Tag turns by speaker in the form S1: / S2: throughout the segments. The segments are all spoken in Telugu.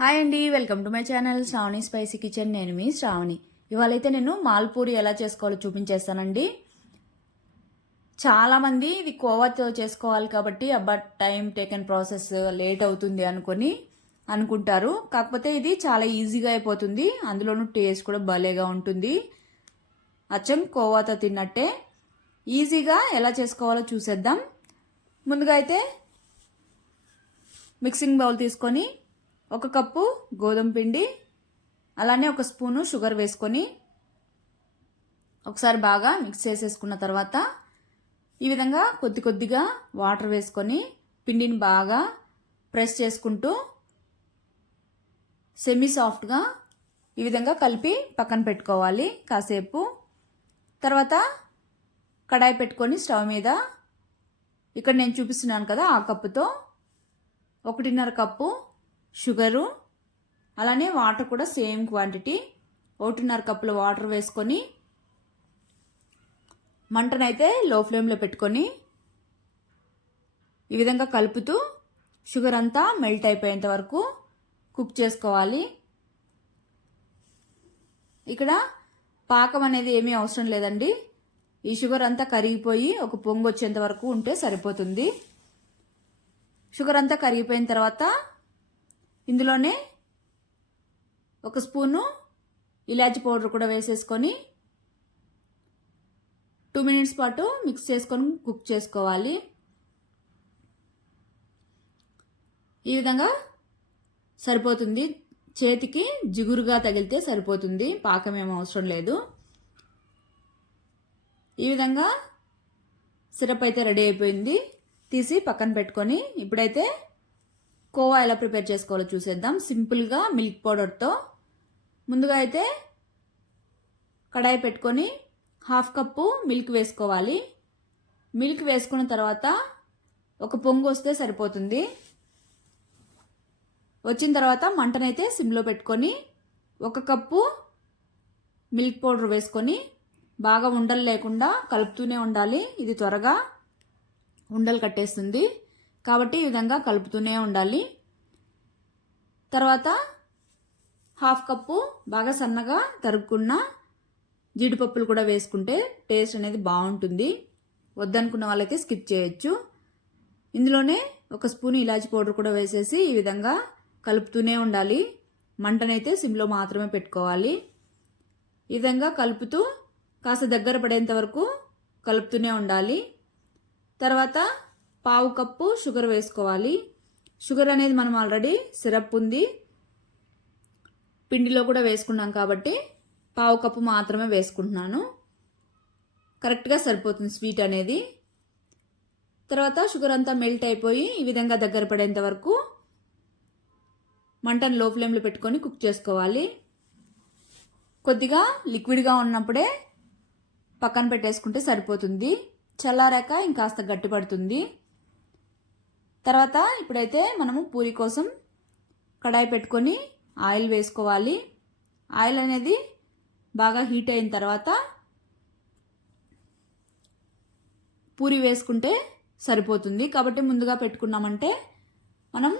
S1: హాయ్ అండి welcome to my channel Sravani spicy kitchen. నేను మీ శ్రావణి. ఇవాళైతే నేను మాల్పూరి ఎలా చేసుకోవాలో చూపించేస్తానండి. చాలామంది ఇది కోవాతో చేసుకోవాలి కాబట్టి అబ్బా టైం టేకెన్ ప్రాసెస్ లేట్ అవుతుంది అనుకొని అనుకుంటారు. కాకపోతే ఇది చాలా ఈజీగా అయిపోతుంది. అందులోనూ టేస్ట్ కూడా భలేగా ఉంటుంది. అచ్చం కోవాతో తిన్నట్టే. ఈజీగా ఎలా చేసుకోవాలో చూసేద్దాం. ముందుగా అయితే మిక్సింగ్ బౌల్ తీసుకొని ఒక కప్పు గోధుమ పిండి అలానే ఒక స్పూను షుగర్ వేసుకొని ఒకసారి బాగా మిక్స్ చేసేసుకున్న తర్వాత ఈ విధంగా కొద్ది కొద్దిగా వాటర్ వేసుకొని పిండిని బాగా ప్రెస్ చేసుకుంటూ సెమీ సాఫ్ట్గా ఈ విధంగా కలిపి పక్కన పెట్టుకోవాలి కాసేపు. తర్వాత కడాయి పెట్టుకొని స్టవ్ మీద ఇక్కడ నేను చూపిస్తున్నాను కదా ఆ కప్పుతో. ఒకటిన్నర కప్పు షుగరు అలానే వాటర్ కూడా సేమ్ క్వాంటిటీ. ఒకటిన్నర కప్పుల వాటర్ వేసుకొని మంటనైతే లో ఫ్లేమ్లో పెట్టుకొని ఈ విధంగా కలుపుతూ షుగర్ అంతా మెల్ట్ అయిపోయేంత వరకు కుక్ చేసుకోవాలి. ఇక్కడ పాకం అనేది ఏమీ అవసరం లేదండి. ఈ షుగర్ అంతా కరిగిపోయి ఒక పొంగు వచ్చేంత వరకు ఉంటే సరిపోతుంది. షుగర్ అంతా కరిగిపోయిన తర్వాత ఇందులోనే ఒక స్పూను ఇలాచి పౌడర్ కూడా వేసేసుకొని టూ మినిట్స్ పాటు మిక్స్ చేసుకొని కుక్ చేసుకోవాలి. ఈ విధంగా సరిపోతుంది. చేతికి జిగురుగా తగిలితే సరిపోతుంది. పాకం ఏం అవసరం లేదు. ఈ విధంగా సిరప్ అయితే రెడీ అయిపోయింది. తీసి పక్కన పెట్టుకొని ఇప్పుడైతే కోవా ఎలా ప్రిపేర్ చేసుకోవాలో చూసేద్దాం. సింపుల్గా మిల్క్ పౌడర్తో ముందుగా అయితే కడాయి పెట్టుకొని హాఫ్ కప్పు మిల్క్ వేసుకోవాలి. మిల్క్ వేసుకున్న తర్వాత ఒక పొంగు వస్తే సరిపోతుంది. వచ్చిన తర్వాత మంటనైతే సిమ్లో పెట్టుకొని ఒక కప్పు మిల్క్ పౌడర్ వేసుకొని బాగా ఉండలు లేకుండా కలుపుతూనే ఉండాలి. ఇది త్వరగా ఉండలు కట్టేస్తుంది. కాబట్టి ఈ విధంగా కలుపుతూనే ఉండాలి. తర్వాత హాఫ్ కప్పు బాగా సన్నగా తరుక్కున్న జీడిపప్పులు కూడా వేసుకుంటే టేస్ట్ అనేది బాగుంటుంది. వద్దనుకున్న వాళ్ళైతే స్కిప్ చేయొచ్చు. ఇందులోనే ఒక స్పూన్ ఇలాచి పౌడర్ కూడా వేసేసి ఈ విధంగా కలుపుతూనే ఉండాలి. మంటనైతే సిమ్లో మాత్రమే పెట్టుకోవాలి. ఈ విధంగా కలుపుతూ కాస్త దగ్గర పడేంత వరకు కలుపుతూనే ఉండాలి. తర్వాత పావు కప్పు షుగర్ వేసుకోవాలి. షుగర్ అనేది మనం ఆల్రెడీ సిరప్ ఉంది. పిండిలో కూడా వేసుకున్నాం కాబట్టి పావు కప్పు మాత్రమే వేసుకుంటున్నాను. కరెక్ట్గా సరిపోతుంది స్వీట్ అనేది. తర్వాత షుగర్ అంతా మెల్ట్ అయిపోయి ఈ విధంగా దగ్గర పడేంత వరకు మంటను లో ఫ్లేమ్లో పెట్టుకొని కుక్ చేసుకోవాలి. కొద్దిగా లిక్విడ్గా ఉన్నప్పుడే పక్కన పెట్టేసుకుంటే సరిపోతుంది. చల్లారాక ఇంకాస్త గట్టిపడుతుంది తర్వాత ఇప్పుడైతే మనము పూరి కోసం కడాయి పెట్టుకొని ఆయిల్ వేసుకోవాలి. ఆయిల్ అనేది బాగా హీట్ అయిన తర్వాత పూరి వేసుకుంటే సరిపోతుంది. కాబట్టి ముందుగా పెట్టుకున్నామంటే మనం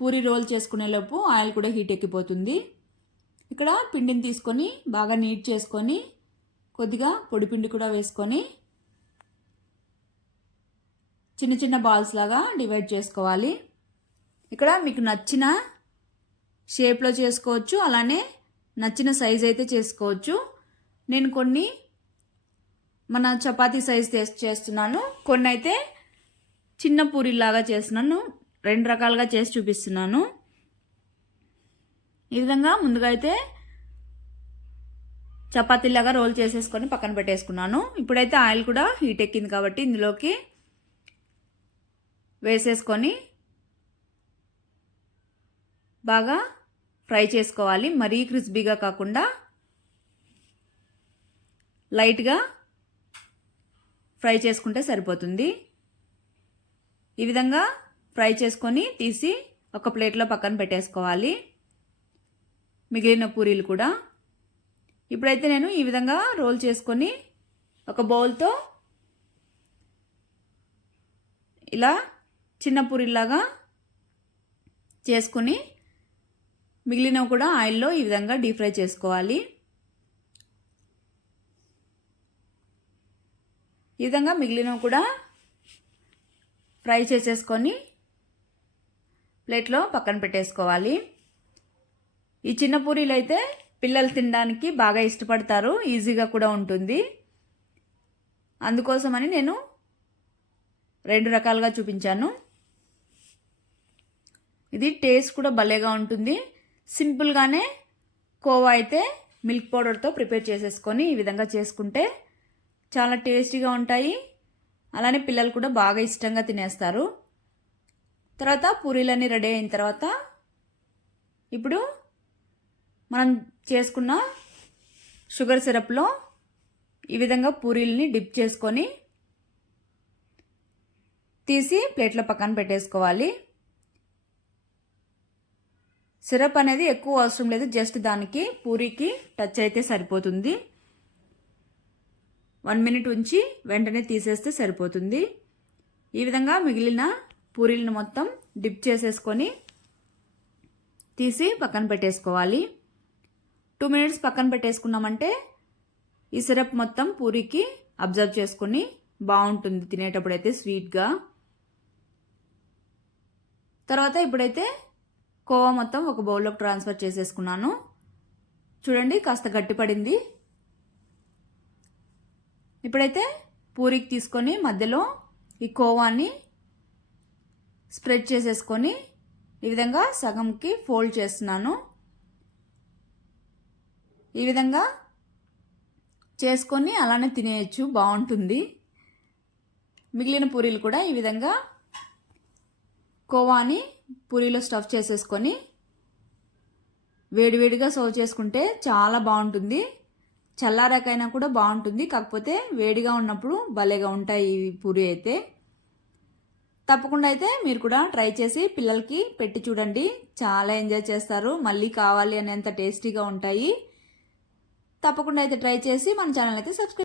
S1: పూరి రోల్ చేసుకునేలోపు ఆయిల్ కూడా హీట్ ఎక్కిపోతుంది. ఇక్కడ పిండిని తీసుకొని బాగా నీట్ చేసుకొని కొద్దిగా పొడి పిండి కూడా వేసుకొని చిన్న చిన్న బాల్స్ లాగా డివైడ్ చేసుకోవాలి. ఇక్కడ మీకు నచ్చిన షేప్లో చేసుకోవచ్చు అలానే నచ్చిన సైజ్ అయితే చేసుకోవచ్చు. నేను కొన్ని మన చపాతీ సైజ్ చేస్తున్నాను. కొన్ని అయితే చిన్న పూరిలాగా చేస్తున్నాను. రెండు రకాలుగా చేసి చూపిస్తున్నాను. ఈ విధంగా ముందుగా అయితే చపాతీలాగా రోల్ చేసేసుకొని పక్కన పెట్టేసుకున్నాను. ఇప్పుడైతే ఆయిల్ కూడా హీట్ ఎక్కింది కాబట్టి ఇందులోకి వేసేసుకొని బాగా ఫ్రై చేసుకోవాలి. మరీ క్రిస్పీగా కాకుండా లైట్గా ఫ్రై చేసుకుంటే సరిపోతుంది. ఈ విధంగా ఫ్రై చేసుకొని తీసి ఒక ప్లేట్లో పక్కన పెట్టేసుకోవాలి. మిగిలిన పూరీలు కూడా. ఇప్పుడైతే నేను ఈ విధంగా రోల్ చేసుకొని ఒక బౌల్తో ఇలా చిన్న పూరిలాగా చేసుకుని మిగిలినవి కూడా ఆయిల్లో ఈ విధంగా డీప్ ఫ్రై చేసుకోవాలి. ఈ విధంగా మిగిలినవి కూడా ఫ్రై చేసేసుకొని ప్లేట్లో పక్కన పెట్టేసుకోవాలి. ఈ చిన్న పూరీలు అయితే పిల్లలు తినడానికి బాగా ఇష్టపడతారు ఈజీగా కూడా ఉంటుంది. అందుకోసమని నేను రెండు రకాలుగా చూపించాను. ఇది టేస్ట్ కూడా భలేగా ఉంటుంది. సింపుల్గానే కోవా అయితే మిల్క్ పౌడర్తో ప్రిపేర్ చేసేసుకొని ఈ విధంగా చేసుకుంటే చాలా టేస్టీగా ఉంటాయి. అలానే పిల్లలు కూడా బాగా ఇష్టంగా తినేస్తారు. తర్వాత పూరీలన్నీ రెడీ అయిన తర్వాత ఇప్పుడు మనం చేసుకున్న షుగర్ సిరప్లో ఈ విధంగా పూరీల్ని డిప్ చేసుకొని తీసి ప్లేట్లో పక్కన పెట్టేసుకోవాలి. సిరప్ అనేది ఎక్కువ అవసరం లేదు జస్ట్ దానికి పూరీకి టచ్ అయితే సరిపోతుంది. వన్ మినిట్ ఉంచి వెంటనే తీసేస్తే సరిపోతుంది. ఈ విధంగా మిగిలిన పూరీలను మొత్తం డిప్ చేసేసుకొని తీసి పక్కన పెట్టేసుకోవాలి. టూ మినిట్స్ పక్కన పెట్టేసుకున్నామంటే ఈ సిరప్ మొత్తం పూరికి అబ్జర్వ్ చేసుకొని బాగుంటుంది తినేటప్పుడు అయితే స్వీట్గా తర్వాత ఇప్పుడైతే కోవా మొత్తం ఒక బౌల్లోకి ట్రాన్స్ఫర్ చేసేసుకున్నాను. చూడండి కాస్త గట్టిపడింది. ఇప్పుడైతే పూరికి తీసుకొని మధ్యలో ఈ కోవాని స్ప్రెడ్ చేసేసుకొని ఈ విధంగా సగంకి ఫోల్డ్ చేస్తున్నాను. ఈ విధంగా చేసుకొని అలానే తినేయచ్చు బాగుంటుంది. మిగిలిన పూరీలు కూడా ఈ విధంగా కోవాని పూరీలో స్టఫ్ చేసేసుకొని వేడివేడిగా సర్వ్ చేసుకుంటే చాలా బాగుంటుంది. చల్లారాకైనా కూడా బాగుంటుంది. కాకపోతే వేడిగా ఉన్నప్పుడు భలేగా ఉంటాయి ఈ పూరి అయితే. తప్పకుండా అయితే మీరు కూడా ట్రై చేసి పిల్లలకి పెట్టి చూడండి. చాలా ఎంజాయ్ చేస్తారు. మళ్ళీ కావాలి అనేంత టేస్టీగా ఉంటాయి. తప్పకుండా అయితే ట్రై చేసి మన ఛానల్ అయితే సబ్స్క్రైబ్